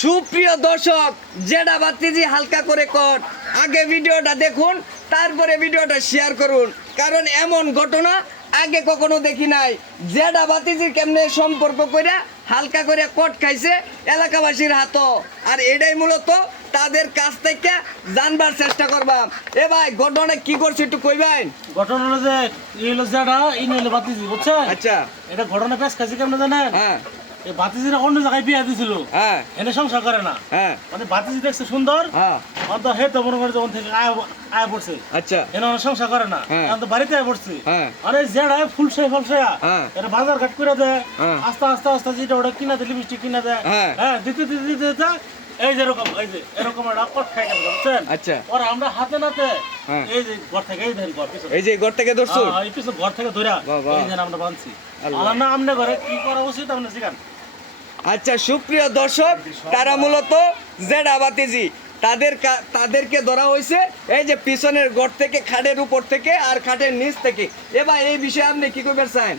সুপ্রিয় দর্শক, জেডা বাতিজি হালকা করে কট, আগে ভিডিওটা দেখুন, তারপরে ভিডিওটা শেয়ার করুন, কারণ এমন ঘটনা আগে কখনো দেখি নাই। জেডা বাতিজির কেমনে সম্পর্ক করে হালকা করে কট খাইছে এলাকাবাসীর হাতও, আর এটাই মূলত তাদের কাছ থেকে জানবার চেষ্টা করবাম। এ ভাই, ঘটনা কি করছে একটু কইবেন? ঘটনা হলো যে জেডা ইনলে বাতিজি, বুঝছেন? আচ্ছা, এটা ঘটনা পেশ খাইছে কেমনে জানেন? হ্যাঁ এই বাতিজিরা অন্য জায়গায় বিয়া দিছিল, হ্যাঁ এনে সংসার করে না। হ্যাঁ মানে বাতিজি দেখছে সুন্দর, হ্যাঁ অন্ত হে তো মনে করে যখন থেকে আয়া পড়ছে, আচ্ছা এনে সংসার করে না, হ্যাঁ। এখন তো বাড়িতে আয়া পড়ছে। হ্যাঁ আরে জেডা ফুলসাই ফলসায়া হ্যাঁ এটা বাজার ঘাট করে দেয়, হ্যাঁ। আস্তে আস্তে আস্তে যেটা ওটা কিনা দেয়, লিপস্টিক কিনা দেয়, হ্যাঁ। হ্যাঁ দিতে দিতে দিতে দিতে এই যে এরকম, এই যে এরকম একটা কট খাই গেছে, বুঝছেন? আচ্ছা, ওরা আমরা হাতে নাতে হ্যাঁ। এই যে ঘর থেকে এই ধরি ঘর পিছনে, এই যে ঘর থেকে ধরছো? এই পিছনে ঘর থেকে ধরা বাবা। এই যে আমরা বাঁধছি। আল্লাহ। আর না আমনে ঘরে কি করা উচিত আপনি শিখান। আচ্ছা, সুপ্রিয় দর্শক, তারা মূলত জেডা বাতিজি, তাদেরকে ধরা হয়েছে এই যে পিছনের ঘর থেকে, খাটের উপর থেকে আর খাটের নিচ থেকে। এবার এই বিষয়ে আপনি কি করবেন চান?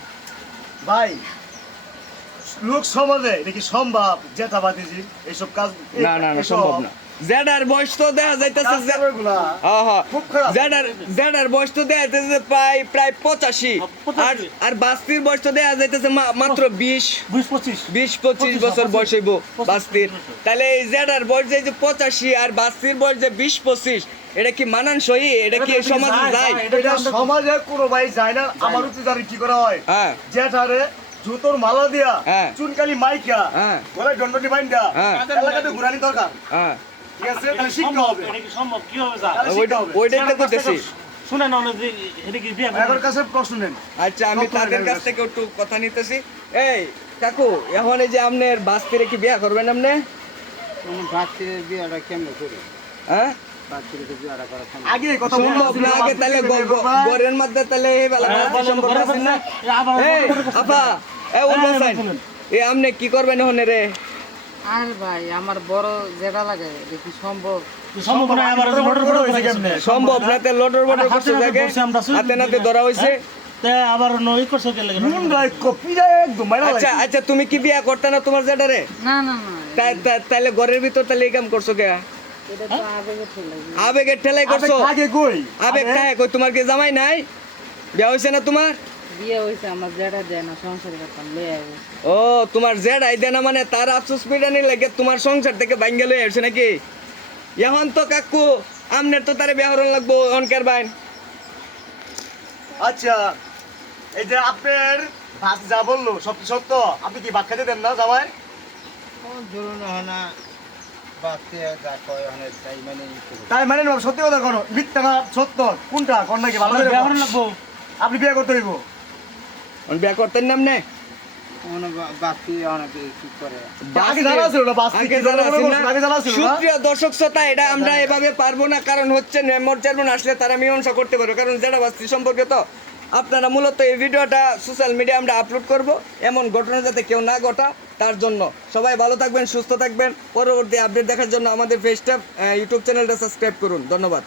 ভাই, লোক সমাজে নাকি সম্ভব জেঠা বাতিজি এইসব কাজ? না না না, সম্ভব না। জেডার বয়স তো দেখা যাইতেছে, জেডার বয়স তো দেখা যাইতেছে প্রায় 85, আর বাস্তির বয়স তো দেখা যাইতেছে মাত্র 20-25 বছর বয়স হইব বাস্তির। তাহলে এই জেডার বয়স যে 85 আর বাস্তির বয়স যে 20-25, এটা কি মানানসই? এটা কি সমাজে যায়? এটা সমাজে কোনো ভাই যায় না। আমার উচিত জানি কি করা হয়? হ্যাঁ জেঠারে জুতোর মালা দিয়া, হ্যাঁ। চুনকালি মাইকা, হ্যাঁ। গলায় দণ্ডটি বাইন্দা, হ্যাঁ। এলাকাতে ঘুরানি দরকার। হ্যাঁ, ঠিক আছে, তাহলে শিখতে হবে। এটা কি সম্ভব? কিভাবে যায়? তাহলে শিখতে হবে। ওইটাই তো করতেছি। শুনে না যে এটা কি বিয়া এবার কাছে প্রশ্ন নেন। আচ্ছা, আমি তাদের কাছ থেকে একটু কথা নিতেছি। এই কাকু, এখন এই যে আপনার বাস্তিরে কি বিয়া করবেন আপনি? বাচ্চাদের বিয়েটা কেমনে করি? হ্যাঁ, বাচ্চাদের বিয়েটা করা সম্ভব? আগে এই কথা সম্ভব বলতে না। আগে তাহলে ঘরের মধ্যে তাহলে এই বেলা বাস্তি সম্পর্ক আছে না? এই আপা, এ উঠবেন এ আপনি কি করবেন এখন রে? আর ভাই, আমার বড় যেটা লাগে দেখি সম্ভব। সম্ভব না। আবার মোটর করে হইছে কেমনে? সম্ভব না। তে লটর বটর করছে জায়গায়, হাতে নাতে ধরা হইছে। তে আবার নই করছে কে লাগে? নুন রাই কপিরা একদম মাইরা আচ্ছা লাগে। আচ্ছা, তুমি কি বিয়া করতে না তোমার জেডারে? না না না, তাইলে ঘরের ভিতর তাহলে এই কাম করছো কে? এটা তো আবেগে ঠেলে। আবেগের ঠেলাই করছো? আগে কই? আবেগ কাহে কই? তোমার কি জামাই নাই? বিয়া হইছে না তোমার? বিয়ে হয়েছে, আমার যেটা দেয় না, সংসার করতাম লয়ে আইবো। ও, তোমার জেড আই দেনা মানে তার আফসোস মিটানি লাগে তোমার সংসার থেকে ভাঙ্গে লই আসছে নাকি? এখন তো কাকু আমনের তো তারে বিয়া হরণ লাগবো অনকের বাইন। আচ্ছা, এই যে আপনার ভাত যা বললো সব কি সত্য? আপনি কি ভাত খেতে দেন না জামাই? জরুরি হয় না, বাচ্চা যা কয় অনেক তাই মানে তাই মানে না, সত্যি কথা কোনো মিথ্যা না সত্য কোনটা? কোন নাকি ভালো করে বিয়া বল। করে লাগবো। আপনি বিয়ে করতে হইব। বিয়া করতেন নাম নে? বাচ্চা অনেকে কি করে? আগে জানা ছিল না, বাস আগে জানা ছিল না। আগে জানা ছিল না। সুপ্রিয় দর্শক শ্রোতা, এটা আমরা এভাবে পারবো না, কারণ হচ্ছে মেম্বার চেয়ারম্যান আসলে তারা মীমাংসা করতে পারবে, কারণ যেটা বাস্তি সম্পর্কে তো আপনারা মূলত এই ভিডিওটা সোশ্যাল মিডিয়া আমরা আপলোড করব, এমন ঘটনা যাতে কেউ না ঘটা তার জন্য। সবাই ভালো থাকবেন, সুস্থ থাকবেন। পরবর্তী আপডেট দেখার জন্য আমাদের পেজটা, ইউটিউব চ্যানেলটা সাবস্ক্রাইব করুন। ধন্যবাদ।